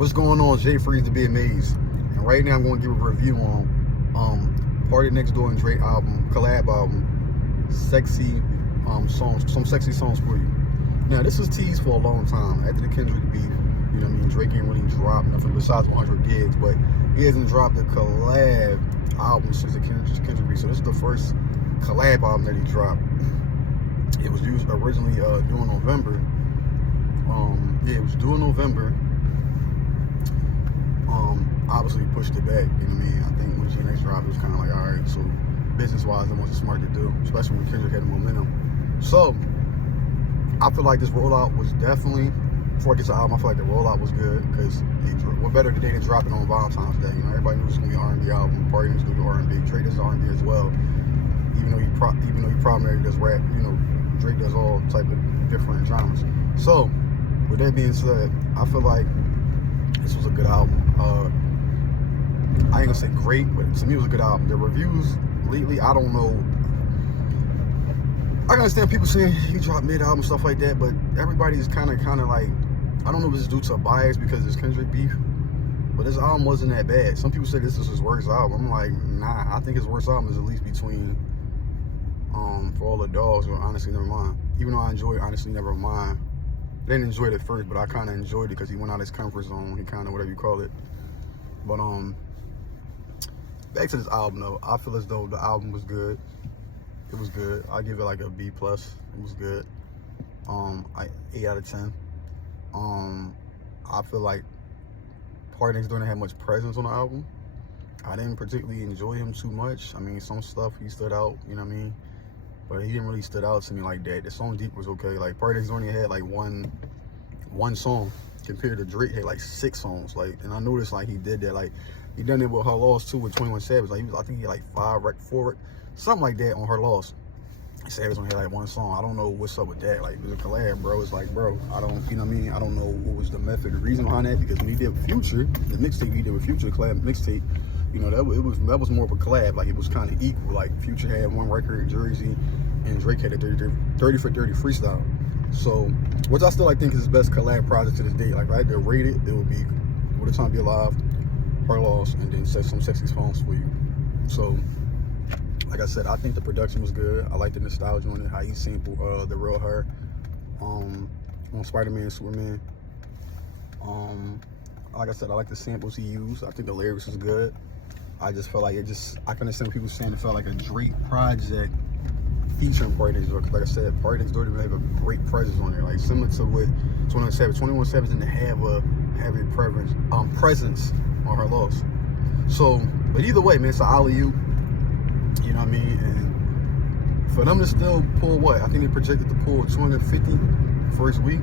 What's going on? Jay Freeze to be amazed. And right now I'm going to give a review on Party Next Door and Drake album, collab album, sexy songs, some sexy songs for you. Now this was teased for a long time after the Kendrick beef. You know what I mean? Drake ain't really dropped nothing besides 100 gigs, but he hasn't dropped a collab album since the Kendrick beef. So this is the first collab album that he dropped. It was used originally due in November. Yeah, it was due in November. Obviously pushed it back, you know what I mean? I think when GNX dropped, it was kind of like, all right, so business-wise, that wasn't smart to do, especially when Kendrick had the momentum. So, I feel like this rollout was definitely, before I get to the album, I feel like the rollout was good, because what better day than dropping on Valentine's Day? You know, everybody knew it was going to be an R&B album, PARTYNEXTDOOR R&B, Drake does R&B as well, even though he primarily does rap, you know, Drake does all type of different genres. So, with that being said, I feel like this was a good album. I ain't gonna say great, but to me it was a good album. The reviews lately, I don't know. I can understand people saying he dropped mid-album, stuff like that, but everybody's kind of like, I don't know if it's due to a bias because it's Kendrick beef, but this album wasn't that bad. Some people say this is his worst album. I'm like, nah, I think his worst album is at least between For All the Dogs or Honestly Nevermind. Even though I enjoy Honestly Nevermind. I didn't enjoy it at first, but I kind of enjoyed it because he went out of his comfort zone. He kind of, whatever you call it. But back to this album though. I feel as though the album was good. It was good. I give it like a B+. It was good. 8 out of 10. I feel like PARTYNEXTDOOR didn't have much presence on the album. I didn't particularly enjoy him too much. I mean, some stuff he stood out, you know what I mean? But he didn't really stood out to me like that. The song Deep was okay. Like PARTYNEXTDOOR only had like one song compared to Drake had like 6 songs. Like, and I noticed like he did that. Like he done it with Her Loss too with 21 Savage. Like I think he had like 4, something like that on Her Loss. Savage only had like 1 song. I don't know what's up with that. Like it was a collab, bro. It's like, bro, I don't, you know what I mean? I don't know what was the method, the reason behind that, because when he did Future, the mixtape he did with Future, the collab mixtape, you know, that was more of a collab. Like it was kind of equal. Like Future had 1 record, Jersey, and Drake had a 30 for 30 freestyle. So, which I still like think is his best collab project to this day. Like if I had to rate it, it would be What a Time to Be Alive, Her Loss, and then some sexy songs for you. So, like I said, I think the production was good. I like the nostalgia on it, how he sampled the real her on Spider-Man and Superman. Like I said, I like the samples he used. I think the lyrics was good. I just felt like I can understand people saying it felt like a Drake project featuring PARTYNEXTDOOR. Like I said, PARTYNEXTDOOR didn't have a great presence on there. Like similar to what 21 Savage. 21 Savage didn't have a heavy presence on Her Loss. So, but either way, man, it's an alley-oop. You know what I mean? And for them to still pull what? I think they projected to pull 250 first week.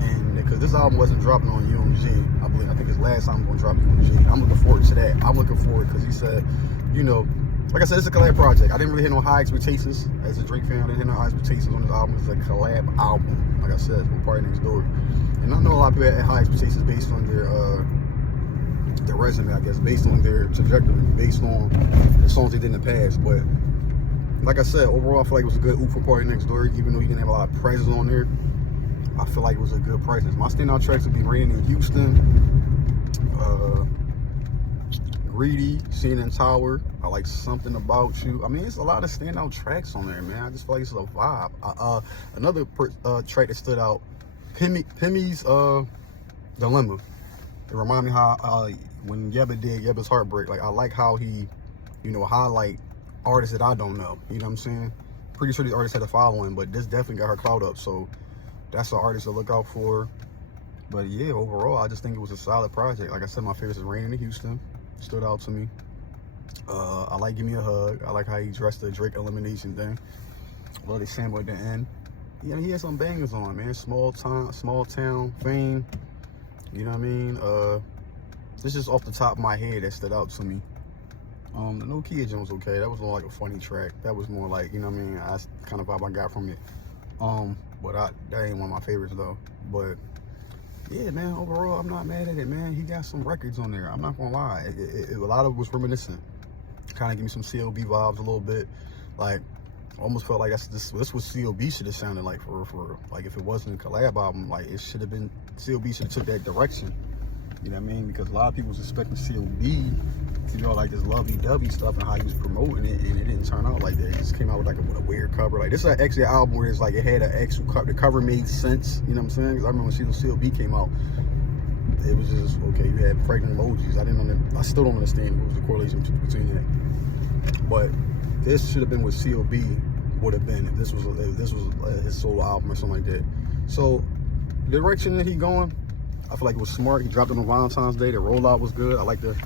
And because this album wasn't dropping on UMG, I think his last album was going to drop UMG. I'm looking forward to that. I'm looking forward because he said, you know, like I said, it's a collab project. I didn't really have no high expectations as a Drake fan. I didn't have no high expectations on this album. It's a collab album, like I said, with PARTYNEXTDOOR. And I know a lot of people had high expectations based on their resume, I guess, based on their trajectory, based on the songs they did in the past. But like I said, overall, I feel like it was a good oop for PARTYNEXTDOOR, even though he didn't have a lot of presence on there. I feel like it was a good presence. My standout tracks would be Raining in Houston, Greedy, CNN Tower. I like Something About You. I mean, it's a lot of standout tracks on there, man. I just feel like it's a vibe. Another track that stood out, Pimmy's Dilemma. It reminded me how when Yebba did Yebba's Heartbreak, like I like how he, you know, highlight artists that I don't know. You know what I'm saying? Pretty sure these artists had a following, but this definitely got her clout up. So that's an artist to look out for. But yeah, overall, I just think it was a solid project. Like I said, my favorite is Raining in Houston. Stood out to me. I like Give Me a Hug. I like how he dressed the Drake elimination thing. Love the sample at the end. Yeah, he had some bangers on, man. Small town fame. You know what I mean? This is off the top of my head that stood out to me. The No Kid Jones was okay. That was more like a funny track. That was more like, you know what I mean? That's kind of vibe I got from it. But that ain't one of my favorites though. But yeah, man, overall, I'm not mad at it, man. He got some records on there. I'm not gonna lie. A lot of it was reminiscent. Kind of give me some CLB vibes a little bit. Like, almost felt like this what CLB should have sounded like for like if it wasn't a collab album, like it should have been, CLB should have took that direction. You know what I mean? Because a lot of people was expecting COD to do all like this lovey-dovey stuff and how he was promoting it, and it didn't turn out like that. It just came out with like a weird cover. Like this is actually an album where it's like it had an actual cover. The cover made sense. You know what I'm saying? Because I remember when COD came out, it was just okay. You had pregnant emojis. I still don't understand what was the correlation between that. But this should have been what COD would have been if this was his solo album or something like that. So the direction that he going, I feel like it was smart. He dropped it on Valentine's Day. The rollout was good. I like the,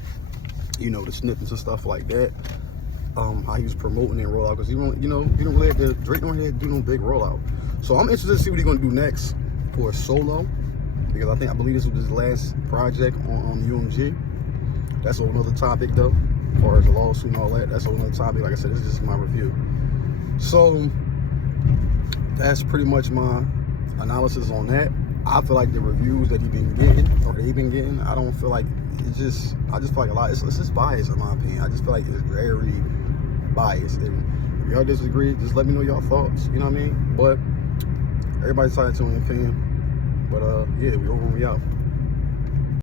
you know, the snippets and stuff like that. How he was promoting and rollout, because he don't really have to, Drake don't have to do no big rollout. So I'm interested to see what he's gonna do next for a solo, because I believe this was his last project on UMG. That's a whole nother topic though, as far as the lawsuit and all that. That's a whole nother topic. Like I said, this is just my review. So that's pretty much my analysis on that. I feel like the reviews that they've been getting, I don't feel like I just feel like a lot, it's just biased in my opinion. I just feel like it's very biased. And if y'all disagree, just let me know y'all thoughts, you know what I mean? But everybody's entitled to an opinion. But yeah, we over and we out.